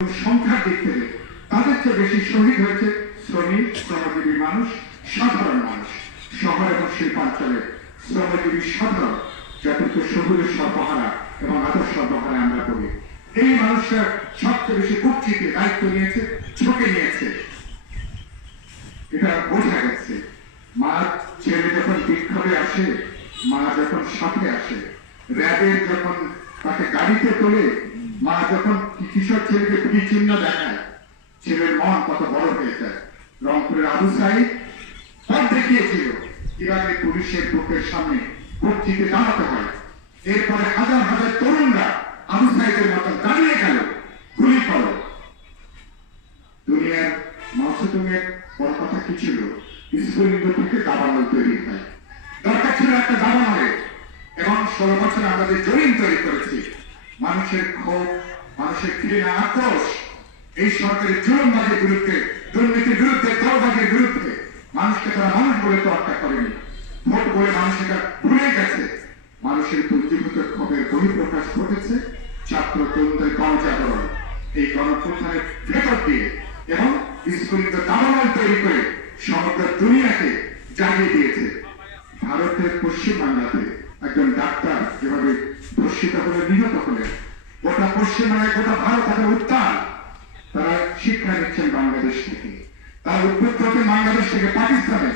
সংখ্যার দিক থেকে তাদের চেয়ে বেশি শহীদ হয়েছে শ্রমিক, শ্রমজীবী মানুষ, সাধারণ মানুষ। শহর এবং শিল্পাঞ্চলে শ্রমজীবী সাধারণ, যাদেরকে শহুরে সর্বহারা এবং আদর্শ সর্বহারা আমরা বলি, এই মানুষরা সবচেয়ে বেশি বুক চিতিয়ে দায়িত্ব নিয়েছে, ঝুঁকে নিয়েছে। এটা বোঝা গেছে। মা ছেলে যখন বিক্ষোভে আসে, মা যখন সাথে আসে, র্যাবের যখন তাকে গাড়িতে তোলে, মা যখন কিশোর ছেলেকে ভি চিহ্ন দেখায়, ছেলের মন কত বড় হয়ে যায়। রংপুরের আবু সাইদ সব দেখিয়েছিল কিভাবে পুলিশের বুকের সামনে বুক চিতে দাঁড়াতে হয়। এরপরে হাজার হাজার তরুণরা আবু সাইদের মতন দাঁড়িয়ে গেল, গুলি করো। দুনিয়ার মাসুমের বড় কথা কি ছিল? স্ফুলিঙ্গ থেকে দাবানল তৈরি হয়। দরকার ছিল একটা দাবানলের, এবং 16 বছর আমাদের জরিন তৈরি করেছি। মানুষের ক্ষোভ, মানুষের ঘৃণা, আক্রোশ এই সরকারি জুলুমবাজের বিরুদ্ধে, দুর্নীতির বিরুদ্ধে, দলবাজের বিরুদ্ধে। মানুষকে তারা মানুষ বলে তোয়াক্কা করেনি, ভোট বলে মানুষ এটা ভুলে গেছে। মানুষের পুঞ্জীভূত ক্ষোভের বহিঃপ্রকাশ ঘটেছে ছাত্র তরুণদের গণজাগরণ, এই গণপ্রথানের ভেতর দিয়ে, এবং স্ফুলিত দাবানল তৈরি করে সমগ্র দুনিয়াকে জাগিয়ে দিয়েছে। ভারতের পশ্চিম বাংলাতে একজন ডাক্তার যেভাবে ধর্ষিত হলে নিহত হলেন, গোটা পশ্চিমবাংলায়, গোটা ভারত তাদের উত্তাল। তারা শিক্ষা নিচ্ছেন বাংলাদেশ থেকে, তারা উদ্বুদ্ধ হচ্ছেন বাংলাদেশ থেকে পাকিস্তানে।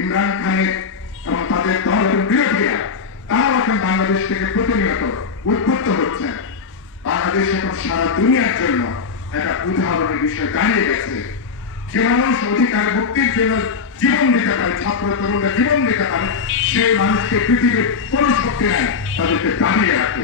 ইমরান খানের এবং তাদের দল এবং বিরোধীরা তারাও এখন বাংলাদেশ থেকে প্রতিনিয়ত উদ্বুদ্ধ হচ্ছেন। বাংলাদেশ এখন সারা দুনিয়ার জন্য একটা উদাহরণের বিষয় দাঁড়িয়ে গেছে। যে মানুষ অধিকার মুক্তির জন্য জীবন দিতে পারে, ছাত্র তরুণরা জীবন দিতে পারে, সেই মানুষকে পৃথিবীর কোন শক্তি নাই তাদেরকে দাঁড়িয়ে রাখে।